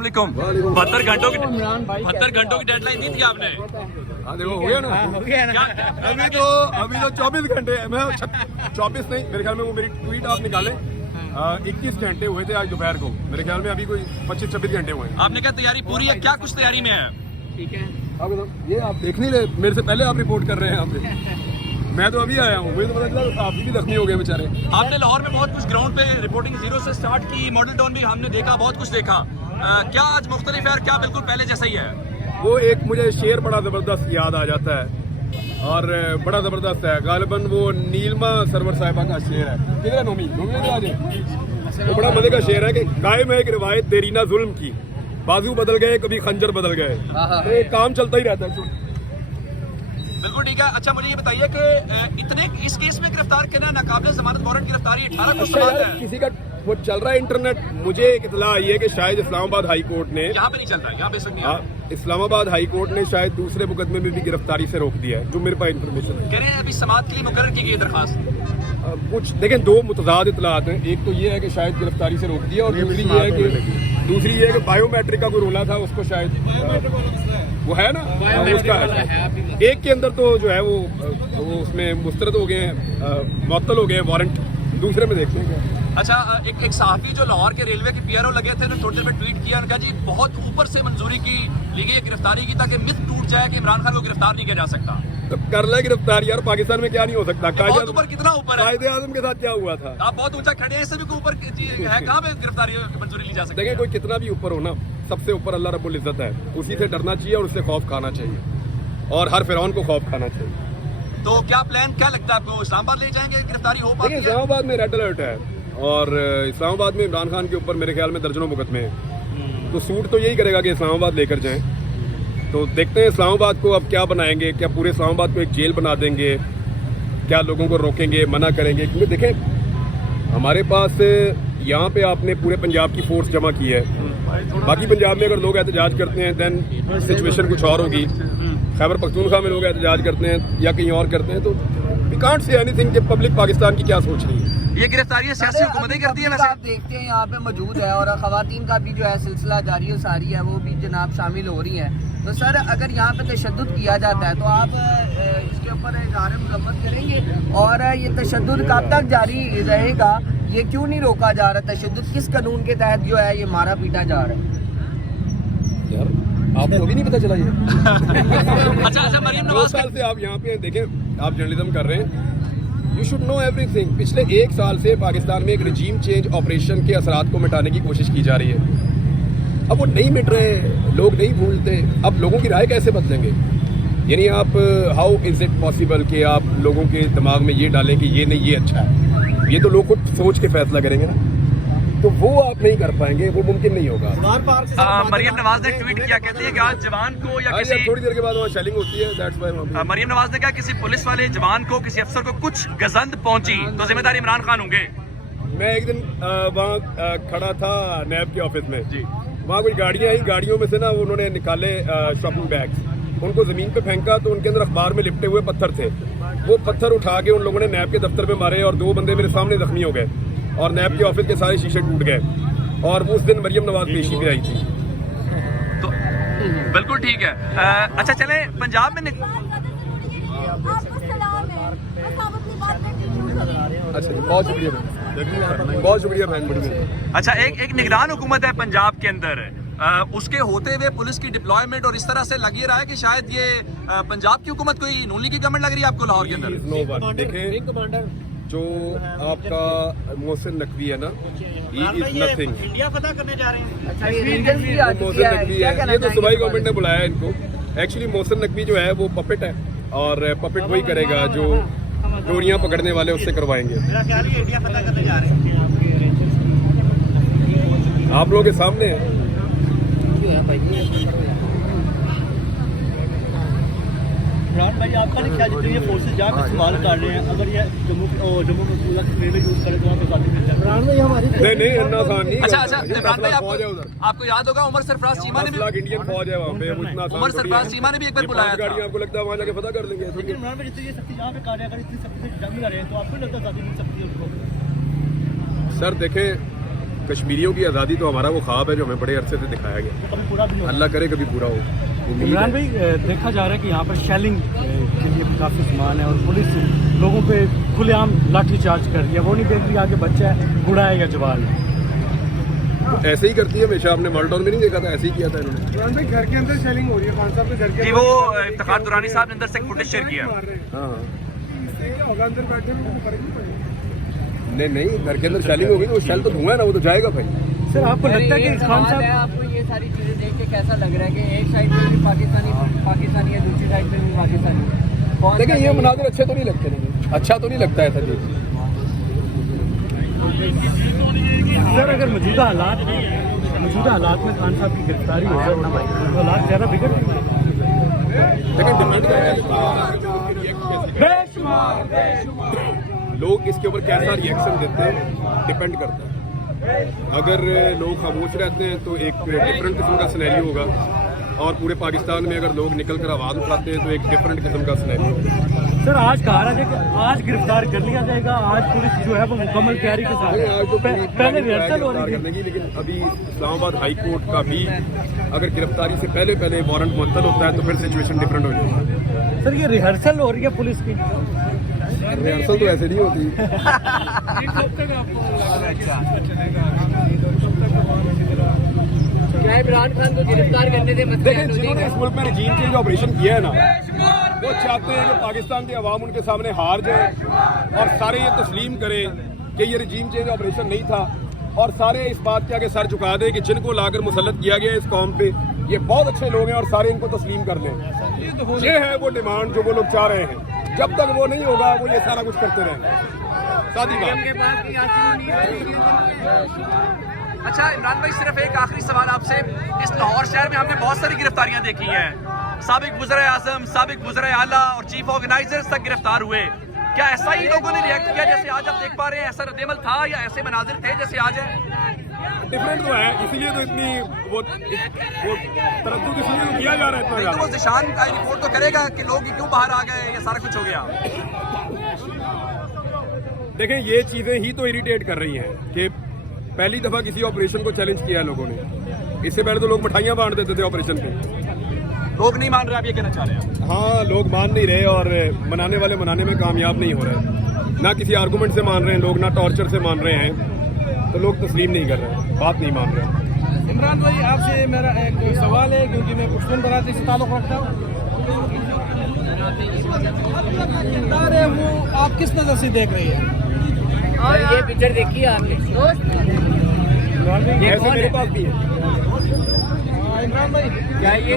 बहत्तर घंटों की डेडलाइन दी थी आपने। देखो हो गया ना। अभी तो 24 घंटे, मैं 24 नहीं, मेरे ख्याल में वो मेरी ट्वीट आप निकालें 21 घंटे हुए थे आज दोपहर को। मेरे ख्याल में अभी कोई 25-26 घंटे हुए हैं। आपने क्या तैयारी पूरी है? क्या कुछ तैयारी में है? ठीक है, ये आप देख नहीं रहे, मेरे से पहले आप रिपोर्ट कर रहे हैं यहाँ पे। मैं तो अभी आया हूँ, मुझे तो पता चला आप भी जख्मी हो गए बेचारे। आपने लाहौर में बहुत कुछ ग्राउंड पे रिपोर्टिंग जीरो से स्टार्ट की, मॉडल टाउन भी हमने देखा, बहुत कुछ देखा। क्या आज मुख्तलिफ है और क्या बिल्कुल पहले जैसा ही है? वो एक मुझे शेर बड़ा ज़बरदस्त याद आ जाता है और बड़ा ज़बरदस्त है, गालिबन वो नीलमा सरवर साहिबा का शेर है। किधर नोमी वो बड़ा मजे का शेर है कि कायम है एक रिवायत देरीना जुल्म की, बाजू बदल गए कभी खंजर बदल गए, तो काम चलता ही रहता है। बिल्कुल ठीक है। अच्छा मुझे ये बताइए कि इतने इस केस में गिरफ्तार करना नाकाबिले जमानत वारंट गिरफ्तारी 18 को सवाल है। किसी का वो चल रहा है इंटरनेट, मुझे एक इतला आई है कि शायद इस्लामाबाद हाई कोर्ट ने, यहाँ पे नहीं चल रहा है, यहाँ पे इस्लामाबाद हाई कोर्ट ने शायद दूसरे मुकदमे में भी गिरफ्तारी से रोक दिया है, जो मेरे पास इन्फॉर्मेशन है। कह रहे हैं अभी समाअत के लिए मुकर्रर की गई दरखास्त। कुछ देखें, दो मुतजाद इतलात हैं। एक तो ये है कि शायद गिरफ्तारी से रोक दिया, और दूसरी ये है कि बायोमेट्रिक का कोई रोला था, उसको शायद वो है ना, उसका है। एक के अंदर तो जो है वो उसमें मुस्तरद हो गए हैं, मुअत्तल हो गए हैं वारंट, दूसरे में देखते हैं। अच्छा, एक सहाफ़ी जो लाहौर के रेलवे के पीआरओ लगे थे, उन्होंने थोड़ी देर में ट्वीट किया, उन्होंने कहा जी बहुत ऊपर से मंजूरी की ली गई है गिरफ्तारी की, ताकि मिथ टूट जाए कि इमरान खान को गिरफ्तार नहीं किया जा सकता। तो कर ले गिरफ्तार यार, पाकिस्तान में क्या नहीं हो सकता। बहुत ऊपर, कितना ऊपर है? कायदे आज़म के साथ क्या हुआ था? आप बहुत ऊंचा खड़े हैं, इससे भी ऊपर है, कहाँ पे गिरफ्तारी मंजूरी ली जा सकती है? देखिए, कोई कितना भी ऊपर हो ना, सबसे ऊपर अल्लाह रब्बुल इज्जत है, उसी से डरना चाहिए और उससे खौफ खाना चाहिए, और हर फिरौन को खौफ खाना चाहिए। तो क्या प्लान, क्या लगता है आपको, इस्लामाबाद ले जाएंगे, गिरफ्तारी हो पाती है? इस्लामाबाद में रेड अलर्ट है, और इस्लामाबाद में इमरान खान के ऊपर मेरे ख्याल में दर्जनों मुकदमे हैं, तो सूट तो यही करेगा कि इस्लामाबाद लेकर जाएं। तो देखते हैं इस्लामाबाद को अब क्या बनाएंगे, क्या पूरे इस्लामाबाद को एक जेल बना देंगे, क्या लोगों को रोकेंगे, मना करेंगे? क्योंकि देखें, हमारे पास यहाँ पे आपने पूरे पंजाब की फोर्स जमा की है, बाकी पंजाब में अगर लोग एहतजाज करते हैं दैन सिचुएशन कुछ और होगी। खैबर पख्तूनख्वा में लोग एहतजाज करते हैं या कहीं और करते हैं, तो वी कांट से एनीथिंग कि पब्लिक पाकिस्तान की क्या सोच रही है। ये गिरफ्तारी सियासी हुकूमत ही करती है वैसे। आप देखते हैं यहाँ पे मौजूद है, और खवातीन का भी जो है सिलसिला जारी सारी है, वो भी जनाब शामिल हो रही हैं। तो सर, अगर यहाँ पे तशद्दुद किया जाता है तो आप इसके ऊपर इज़हार मज़म्मत करेंगे, और ये तशद्दुद कब तक जारी रहेगा? ये क्यों नहीं रोका जा रहा? तशद्दुद किस कानून के तहत जो है ये मारा पीटा जा रहा है? यार आपको भी नहीं पता चला ये? अच्छा, मरियम 2 साल से आप यहाँ पे देखें, आप जर्नलिज्म कर रहे हैं, यू शुड नो एवरीथिंग। पिछले 1 साल से पाकिस्तान में एक रजीम चेंज ऑपरेशन के असरात को मिटाने की कोशिश की जा रही है। अब वो नहीं मिट रहे, लोग नहीं भूलते, अब लोगों की राय कैसे बदलेंगे? यानी आप हाउ इज़ इट पॉसिबल कि आप लोगों के दिमाग में ये डालें कि ये नहीं, ये अच्छा है? ये तो लोग खुद सोच के फैसला करेंगे ना, तो वो आप नहीं कर पाएंगे, वो मुमकिन नहीं होगा। मरियम नवाज ने ट्वीट किया, कहती है कि आज जवान को या किसी, थोड़ी देर के बाद वहाँ शेलिंग होती है, दैट्स व्हाई। मरियम नवाज ने कहा किसी पुलिस वाले जवान को, किसी अफसर को कुछ गजंद पहुंची तो जिम्मेदारी इमरान खान होंगे। मैं एक दिन वहाँ खड़ा था नैब के ऑफिस में जी, वहाँ कुछ गाड़ियाँ आई, गाड़ियों में से ना उन्होंने निकाले शॉपिंग बैग्स, उनको ज़मीन पे फेंका तो उनके अंदर अखबार में लिपटे हुए पत्थर थे। वो पत्थर उठा के उन लोगों ने नैब के दफ्तर में मारे, और 2 बंदे मेरे सामने जख्मी हो गए, और नैब के ऑफिस के सारे शीशे टूट गए, और उस दिन मरियम नवाज पेशी पे आई थी। तो बिल्कुल ठीक है। अच्छा चले, पंजाब में अच्छा, बहुत शुक्रिया, बहुत शुक्रिया बहन बड़ी। अच्छा, एक निगरान हुकूमत है पंजाब के अंदर, उसके होते हुए पुलिस की डिप्लॉयमेंट और इस तरह से लग ये रहा है कि शायद ये पंजाब की हुकूमत कोई नून लीग की गवर्नमेंट लग रही है आपको लाहौर के अंदर। नो वन, देखें जो आपका मोहसिन नकवी है ना, ही इज नथिंग। इंडिया फतह करने जा रहे हैं। मोहसिन नकवी है, ये तो सूबाई गवर्नमेंट ने बुलाया इनको। एक्चुअली मोहसिन नकवी जो है वो पपेट है, और पपेट वही करेगा जो डोरियां पकड़ने वाले उससे करवाएंगे। मेरा ख्याल है इंडिया फतह करने जा रहे हैं। आप लोगों के सामने है। इमरान भाई, आपका नहीं ख्याल जितने ये फोर्सेज जहाँ पे इस्तेमाल कर रहे हैं, अगर ये जम्मू में पूरा कश्मीर में यूज करें तो वहाँ पे काफी मिल जाए? नहीं, इतना आसान नहीं। अच्छा, इमरान भाई आपको याद होगा उमर सरफराज चीमा ने भी, इंडियन फौज है वहाँ पे, उमर सरफराज चीमा ने भी एक बार बुलाया था। आपको लगता है वहाँ जाके पता कर लेंगे? लेकिन इमरान भाई जितनी ये सख्ती यहाँ पे कार्य अगर इतनी सख्ती से जंग कर रहे हैं, तो आपको लगता है काफी मिल सकती है उसको? सर देखें, कश्मीरियों की आज़ादी तो हमारा वो ख्वाब है जो हमें बड़े अरसे से दिखाया गया। कभी पूरा भी नहीं होगा। अल्लाह करे कभी पूरा हो। उम्मीद इमरान है। भाई देखा जा रहा है कि यहाँ पर शेलिंग के लिए काफ़ी सामान है और पुलिस लोगों पे खुलेआम लाठी चार्ज कर रही है। वो नहीं देख रही आगे बच्चा है, बूढ़ा है या जवान है। ऐसे ही करती है हमेशा। आपने माल्टोन में नहीं देखा था, ऐसे ही किया था इन्होंने। घर के अंदर शेलिंग हो रही है, खान साहब के घर के जी वो इफ्तिखार दुरानी साहब ने अंदर से फुटेज शेयर किया। हाँ होगा अंदर बैठे में कोई फर्क नहीं पड़ेगा। नहीं, घर के अंदर शेलिंग होगी तो वो शेल तो धुआं है ना, वो तो जाएगा भाई। सर आपको लगता है ये कि खान सवाल साहब है, आपको ये सारी चीजें देख के कैसा लग रहा है कि एक साइड में भी पाकिस्तानी है, दूसरी साइड में भी पाकिस्तानी है? कौन लेकिन सा ये सही है? मनाजिर अच्छे तो नहीं लगते, नहीं अच्छा तो नहीं लगता ऐसा चीज। सर अगर मौजूदा हालात में खान साहब की गिरफ्तारी हो जाए तो हालात ज़्यादा बिगड़ जाएंगे। लेकिन डिपेंड करता है लोग इसके ऊपर कैसा रिएक्शन देते हैं, डिपेंड करता है। अगर लोग खामोश रहते हैं तो एक डिफरेंट किस्म का सिनेरियो होगा, और पूरे पाकिस्तान में अगर लोग निकल कर आवाज़ उठाते हैं तो एक डिफरेंट किस्म का सिनेरियो होगा। सर आज कहा रहा है कि आज गिरफ्तार कर लिया जाएगा। आज पुलिस जो है वो मुकम्मल तैयारी के साथ नहीं, है। आज तो पहले रिहर्सल हो रही करने की, लेकिन अभी इस्लामाबाद हाई कोर्ट का भी अगर गिरफ्तारी से पहले वारंट मुअत्तल होता है तो फिर सिचुएशन डिफरेंट हो जाती है। सर ये रिहर्सल हो रही है पुलिस की। रिहर्सल तो ऐसे नहीं होती। क्या इमरान खान को गिरफ्तार करने से मसले देखिए हल हो जिन्होंने जाएंगे? इस मुल्क में रजीम चेंज ऑपरेशन किया है ना, वो चाहते हैं कि पाकिस्तान के अवाम उनके सामने हार जाए और सारे ये तस्लीम करें कि ये रजीम चेंज ऑपरेशन नहीं था, और सारे इस बात के आगे सर झुका दें कि जिनको लाकर मुसल्लत किया गया इस कौम पे ये बहुत अच्छे लोग हैं और सारे इनको तस्लीम कर लें। ये है वो डिमांड जो वो लोग चाह रहे हैं। जब तक वो नहीं होगा वो ये सारा कुछ करते रहेंगे। सादी बात। उनके पास भी यासीन नहीं। अच्छा इमरान भाई, सिर्फ एक आखिरी सवाल आपसे। इस लाहौर शहर में हमने बहुत सारी गिरफ्तारियां देखी हैं। साबिक वज़ीर आज़म, साबिक वज़ीर आला और चीफ ऑर्गेनाइजर्स तक गिरफ्तार हुए। क्या ऐसा ही लोगों ने रिएक्ट किया जैसे आज आप देख पा रहे हैं? ऐसा रद्देमल था या ऐसे मनाजिर थे जैसे आज है? डिफरेंट तो है, इसीलिए तो इतनी वो तरद्दुद इसलिए तो किया जा रहा है इतना तो ज़्यादा। वो निशान का रिपोर्ट तो करेगा कि लोग क्यों बाहर आ गए, ये सारा कुछ हो गया। देखें ये चीज़ें ही तो इरिटेट कर रही हैं कि पहली दफ़ा किसी ऑपरेशन को चैलेंज किया है लोगों ने। इससे पहले तो लोग मिठाइयाँ बांट देते थे ऑपरेशन पे। लोग नहीं मान रहे, आप ये कहना चाह रहे हैं? हाँ, लोग मान नहीं रहे और मनाने वाले मनाने में कामयाब नहीं हो रहे। ना किसी आर्गूमेंट से मान रहे हैं लोग, ना टॉर्चर से मान रहे हैं, तो लोग तस्लीम नहीं कर रहे, बात नहीं मान रहे। इमरान भाई आपसे मेरा एक सवाल है, क्योंकि मैं पुष्पन बरादरी से ताल्लुक़ रखता हूँ। किरदार है वो आप किस नज़र से देख रही हैं? और ये पिक्चर देखी है आपने? ऐसे मेरे पास भी है। इमरान भाई क्या ये